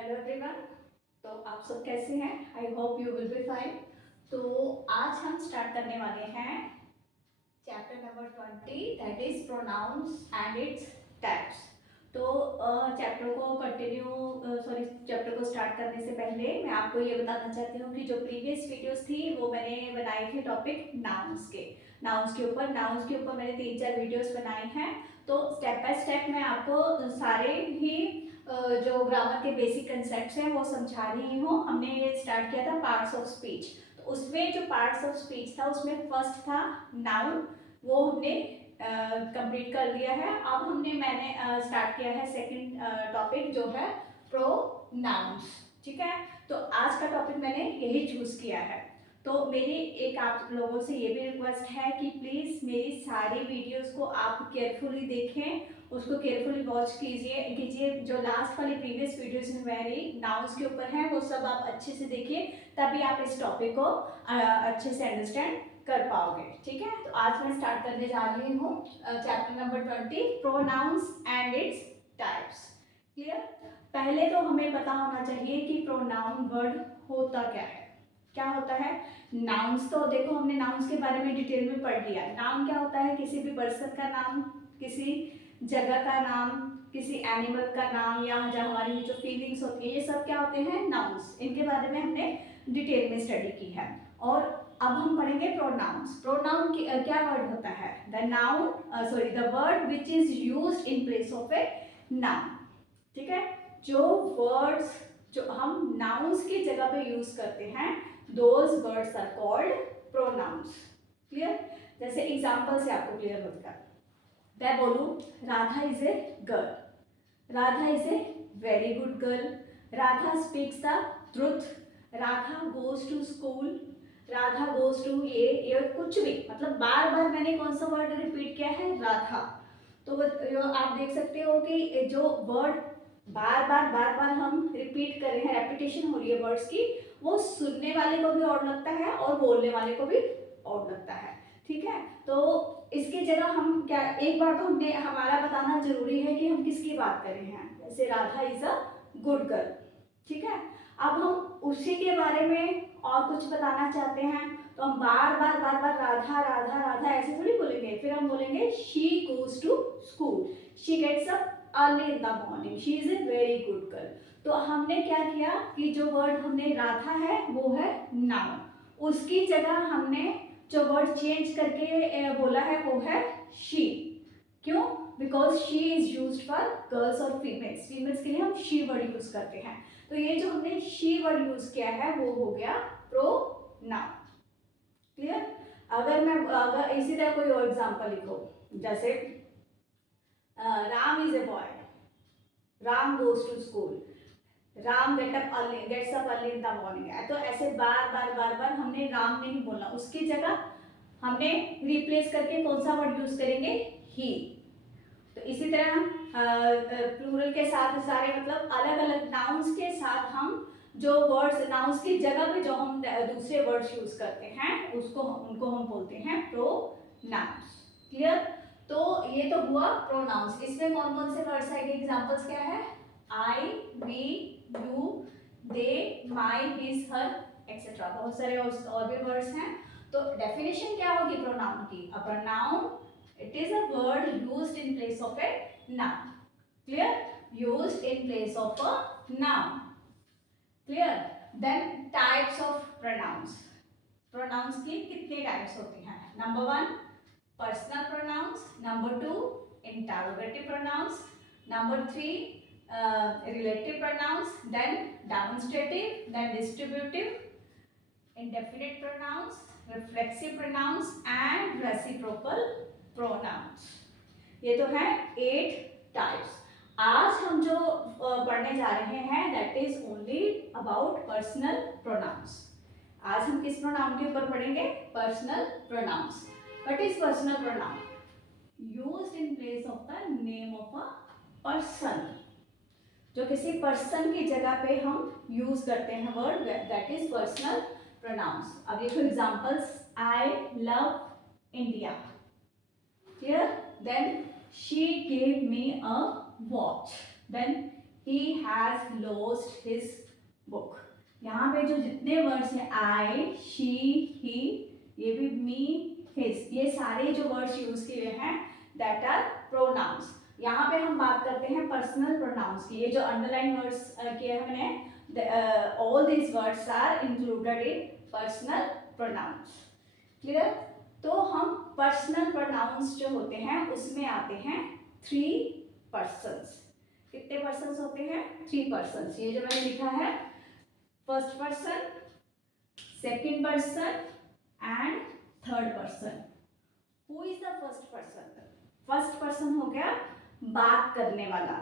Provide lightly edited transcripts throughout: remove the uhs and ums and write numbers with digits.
Hello everyone. तो आप सब कैसे हैं? I hope you will be fine. तो आज हम स्टार्ट करने वाले हैं chapter number 20, that is pronouns and its types. तो चैप्टर को चैप्टर को स्टार्ट करने से पहले मैं आपको ये बताना चाहती हूँ कि जो प्रीवियस वीडियोस थी वो मैंने बनाई थी टॉपिक नाउन्स के ऊपर मैंने 3-4 वीडियोस बनाए हैं। तो स्टेप बाय स्टेप मैं आपको सारे ही जो ग्रामर के बेसिक कंसेप्ट्स हैं वो समझा रही हूँ। हमने स्टार्ट किया था पार्ट्स ऑफ स्पीच, तो उसमें जो पार्ट्स ऑफ स्पीच था उसमें फर्स्ट था नाउन, वो हमने कंप्लीट कर लिया है। अब मैंने स्टार्ट किया है सेकंड टॉपिक जो है प्रोनाउंस। ठीक है, तो आज का टॉपिक मैंने यही चूज किया है। तो मेरी एक आप लोगों से ये भी रिक्वेस्ट है कि प्लीज़ मेरी सारी वीडियोस को आप केयरफुली देखें, उसको केयरफुली वॉच कीजिए। जो लास्ट वाली प्रीवियस वीडियोस मेरी नाउन्स के ऊपर है वो सब आप अच्छे से देखिए, तभी आप इस टॉपिक को अच्छे से अंडरस्टैंड कर पाओगे। ठीक है, तो आज मैं स्टार्ट करने जा रही हूँ chapter number 20, pronouns and its types. Clear? पहले तो हमें पता होना चाहिए कि प्रोनाउन वर्ड होता क्या होता है। नाउन्स तो देखो हमने नाउन्स के बारे में डिटेल में पढ़ लिया। नाउन क्या होता है? किसी भी पर्सन का नाम, किसी जगह का नाम, किसी एनिमल का नाम, या जहाँ हमारी जो फीलिंग्स होती है, ये सब क्या होते हैं? नाउन्स। इनके बारे में हमने डिटेल में स्टडी की है। और अब हम पढ़ेंगे प्रोनाउंस। प्रोनाउन क्या वर्ड होता है? The word which is used in place of a noun. ठीक है, जो वर्ड्स जो हम नाउन्स की जगह पे यूज करते हैं, those words are called pronouns. Clear? जैसे एग्जांपल से आपको क्लियर होगा। मैं बोलूं Radha is a girl, Radha is a very good girl, Radha speaks the truth, Radha goes to school, Radha goes to ये कुछ भी, मतलब बार बार मैंने कौन सा वर्ड रिपीट किया है? राधा। तो आप देख सकते हो कि जो वर्ड बार बार हम रिपीट कर रहे हैं, रेपिटेशन हो रही है वर्ड्स की, वो सुनने वाले को भी और लगता है और बोलने वाले को भी और लगता है। ठीक है, तो इसकी जगह हम क्या, एक बार तो हमने हमारा बताना जरूरी है कि हम किसकी बात कर रहे हैं। जैसे Radha is a good girl. ठीक है, अब हम उसी के बारे में और कुछ बताना चाहते हैं, तो हम बार बार राधा राधा राधा ऐसे थोड़ी बोलेंगे। फिर हम बोलेंगे she goes to school, she gets up early in the morning, she is a very good girl. तो हमने क्या किया कि जो वर्ड हमने राधा है वो है नाउन, उसकी जगह हमने जो वर्ड चेंज करके बोला है वो है शी। क्यों? Because she is used for girls और फीमेल्स। फीमेल्स के लिए हम शी वर्ड यूज करते हैं। तो ये जो हमने शी वर्ड यूज किया है वो हो गया प्रोनाउन। क्लियर? अगर इसी तरह कोई और एग्जांपल लिखो, जैसे Ram is a boy, Ram goes to school, Ram gets up early in the morning. तो ऐसे बार हमने राम नहीं बोलना, उसकी जगह हमने रिप्लेस करके कौन सा वर्ड यूज करेंगे? ही। तो इसी तरह हम प्लूरल के साथ सारे मतलब अलग अलग नाउन्स के साथ हम जो वर्ड्स नाउन्स की जगह पे जो हम दूसरे वर्ड्स यूज करते हैं उनको हम बोलते हैं प्रोनाउंस। क्लियर? तो ये तो हुआ प्रोनाउंस। इसमें कौन कौन से वर्ड्स आएंगे? एग्जांपल्स क्या है? I, we, you, they, my, his, her, etcetera. बहुत सारे और भी वर्ड्स हैं। तो डेफिनेशन क्या होगी प्रोनाउन की? A pronoun, it is a word used in place of a noun. Clear? Used in place of a noun. Clear? Then types of pronouns. Pronouns की कितने types होती हैं? Number 1, personal pronouns. Number 2, interrogative pronouns. Number 3, relative pronouns. Then demonstrative. Then distributive. Indefinite pronouns, reflexive pronouns and reciprocal pronouns. ये तो है 8 types. आज हम जो पढ़ने जा रहे हैं that is only about personal pronouns. आज हम किस प्रोनाउन के ऊपर पढ़ेंगे? Personal pronouns. What is personal pronoun? Used in place of the name of a person. जो किसी पर्सन की जगह पे हम यूज करते हैं word, that is personal pronouns. अब देखो examples. I love India. Clear? Then she gave me a watch. Then he has lost his book. यहाँ पे जो जितने वर्ड्स हैं I, she, he, ये भी me, his, ये सारे जो वर्ड्स यूज किए हैं that are pronouns. यहाँ पे हम बात करते हैं पर्सनल प्रोनाउंस की. ये जो अंडरलाइन वर्ड्स किए हैं मैंने, all these words are included in personal pronouns. Clear? तो हम पर्सनल प्रोनाउंस जो होते हैं उसमें आते हैं 3 पर्सन्स. कितने पर्सन्स होते हैं? 3 पर्सन्स. ये जो मैंने लिखा है, first person, second person and third person. Who is the first person? First person हो गया बात करने वाला.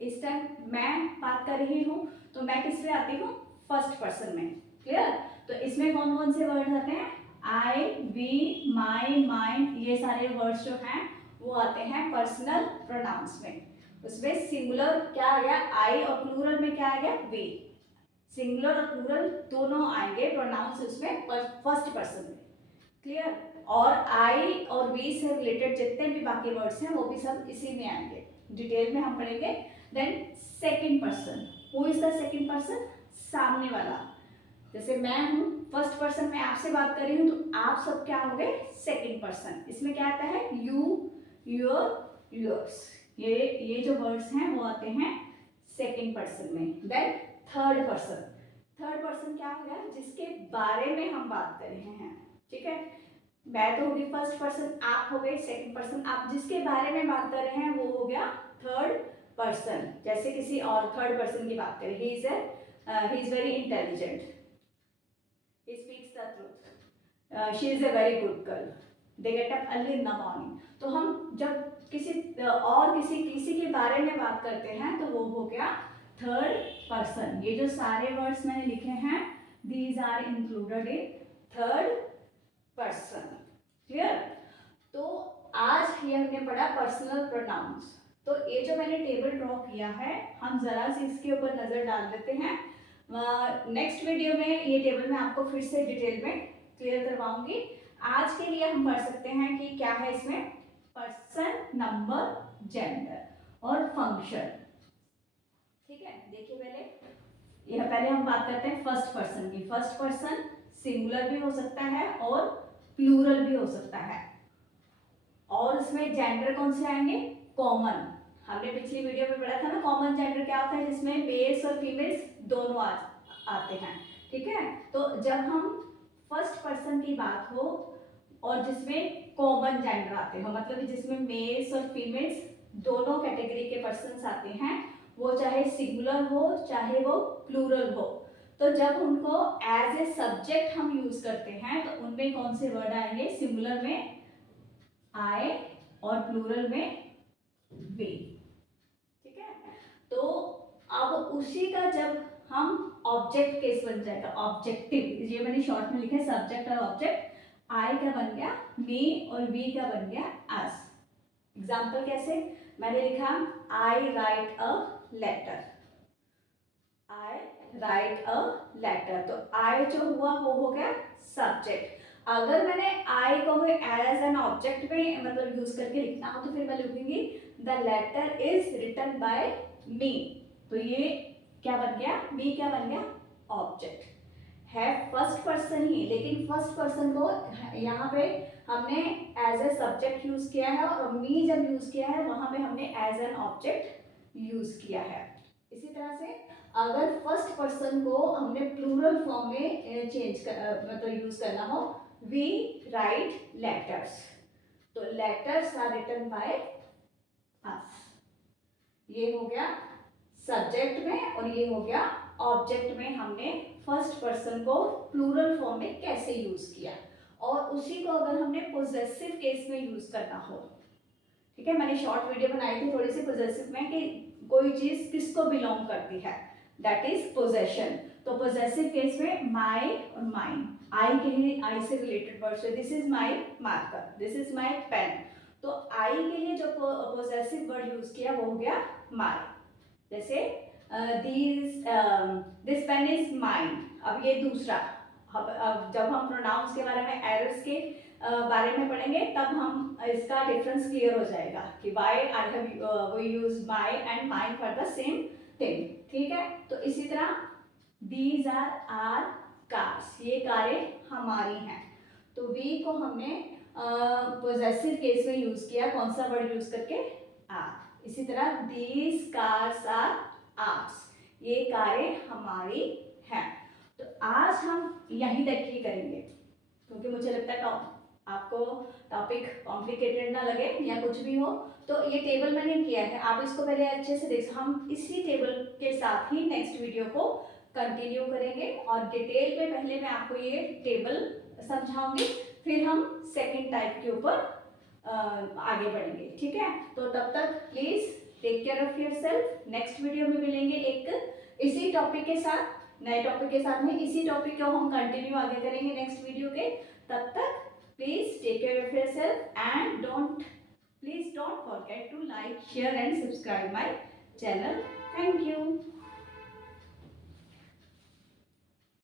इस टाइम मैं बात कर रही हूँ तो मैं किस में आती हूँ? फर्स्ट पर्सन में. क्लियर? तो इसमें कौन कौन से वर्ड आते हैं? आई, वी, माई, माइन, ये सारे वर्ड्स जो हैं वो आते हैं पर्सनल प्रोनाउंस में. उसमें सिंगुलर क्या आ गया? आई, और प्लूरल में क्या आ गया? वी. सिंगुलर और प्लूरल दोनों आएंगे प्रोनाउंस उसमें फर्स्ट पर्सन में. क्लियर? और आई और वी से रिलेटेड जितने भी बाकी वर्ड्स हैं वो भी सब इसी में आएंगे. डिटेल में हम पढ़ेंगे. Then second person. Who is the second person? सामने वाला. जैसे मैं हूँ फर्स्ट पर्सन में आपसे बात कर रही हूँ तो आप सब क्या हो गए? Second person. इसमें क्या आता है? You, your, yours. ये जो वर्ड्स हैं वो आते हैं सेकेंड पर्सन में. Then third person. Third person क्या हो गया? जिसके बारे में हम बात कर रहे हैं. ठीक है? मैं तो होगी फर्स्ट पर्सन, आप हो गए सेकेंड पर्सन. आप जिसके बारे में बात कर रहे हैं वो हो गया थर्ड पर्सन. जैसे किसी और थर्ड पर्सन की बात करें, he is very intelligent, he speaks the truth, she is a very good girl, they get up early in the morning. तो हम जब किसी के बारे में बात करते हैं तो वो हो गया थर्ड पर्सन. ये जो सारे वर्ड्स मैंने लिखे हैं these are included in third person. Clear? तो आज ये हमने पढ़ा पर्सनल प्रोनाउंस. तो ये जो मैंने टेबल ड्रॉ किया है हम जरा से इसके ऊपर नजर डाल देते हैं. नेक्स्ट वीडियो में ये टेबल मैं आपको फिर से डिटेल में क्लियर करवाऊंगी. आज के लिए हम पढ़ सकते हैं कि क्या है इसमें? पर्सन, नंबर, जेंडर और फंक्शन. ठीक है? देखिए पहले हम बात करते हैं फर्स्ट पर्सन की. फर्स्ट पर्सन सिंगुलर भी हो सकता है और प्लूरल भी हो सकता है. और इसमें जेंडर कौन से आएंगे? कॉमन. हमने पिछली वीडियो में पढ़ा था ना कॉमन जेंडर क्या होता है, जिसमें मेल्स और फीमेल्स दोनों आते हैं. ठीक है? तो जब हम फर्स्ट पर्सन की बात हो और जिसमें कॉमन जेंडर आते हो, मतलब जिसमें मेल्स और फीमेल्स दोनों कैटेगरी के पर्सन्स आते हैं, वो चाहे सिंगुलर हो चाहे वो प्लूरल हो, तो जब उनको एज ए सब्जेक्ट हम यूज करते हैं तो उनमें कौन से वर्ड आएंगे? सिंगुलर में आई और प्लूरल में वे. ठीक है? तो अब उसी का जब हम ऑब्जेक्ट केस बन जाएगा, ऑब्जेक्टिव. ये मैंने शॉर्ट में लिखा है सब्जेक्ट और ऑब्जेक्ट. आई क्या बन गया? मी, और वी क्या बन गया? अस. एग्जाम्पल कैसे? मैंने लिखा I write a letter. I write a letter. तो आई जो हुआ वो हो गया सब्जेक्ट. अगर मैंने आई को एज एन ऑब्जेक्ट में मतलब यूज करके लिखना हो तो फिर मैं लिखूंगी the letter is written by me. तो ये क्या बन गया? मी क्या बन गया? ऑब्जेक्ट. है फर्स्ट पर्सन ही, लेकिन फर्स्ट पर्सन को यहाँ पे हमने एज ए सब्जेक्ट यूज किया है और मी जब यूज किया है वहां पे हमने एज एन ऑब्जेक्ट यूज किया है. इसी तरह से अगर फर्स्ट पर्सन को हमने प्लूरल फॉर्म में मतलब यूज करना हो, वी राइट लेटर्स. तो letters are written by us. ये हो गया सब्जेक्ट में और ये हो गया ऑब्जेक्ट में. हमने फर्स्ट पर्सन को प्लूरल फॉर्म में कैसे यूज किया, और उसी को अगर हमने पोजेसिव केस में यूज करना हो. ठीक है? मैंने शॉर्ट वीडियो बनाई थी थोड़ी सी पोजेसिव में कि कोई चीज किसको बिलोंग करती है, दैट इज पोजेशन. तो पोजेसिव केस में माई और माइन, आई के लिए आई से रिलेटेड वर्ड है. This is my marker, this is my pen. तो आई के लिए जो पोजेसिव वर्ड यूज किया वो हो गया माई. जैसे दिस पेन इज माइन. अब ये दूसरा. अब जब हम प्रोनाउंस के बारे में, एरर्स के बारे में पढ़ेंगे तब हम इसका डिफरेंस क्लियर हो जाएगा कि why I have we use my and mine for the same thing, ठीक है। तो इसी तरह दीज आर आर कार्स, ये कारें हमारी हैं। तो वी को हमने पोजेसिव केस में यूज किया, कौन सा वर्ड यूज करके, आर। इसी तरह दीज कार्स आर आर्स, ये कारें हमारी हैं। तो आज हम यहीं तक ही करेंगे, क्योंकि मुझे लगता है आपको टॉपिक कॉम्प्लिकेटेड ना लगे या कुछ भी हो। तो ये टेबल मैंने किया है, आप इसको पहले अच्छे से देख, हम इसी टेबल के साथ ही नेक्स्ट वीडियो को कंटिन्यू करेंगे और डिटेल में पहले मैं आपको ये टेबल समझाऊंगी, फिर हम सेकंड टाइप के ऊपर आगे बढ़ेंगे, ठीक है। तो तब तक please take care of yourself. Next video में मिलेंगे एक इसी टॉपिक के साथ, नए टॉपिक के साथ में। इसी टॉपिक को हम कंटिन्यू आगे करेंगे नेक्स्ट वीडियो के। तब तक please take care of yourself and please don't forget to like, share and subscribe my channel. Thank you.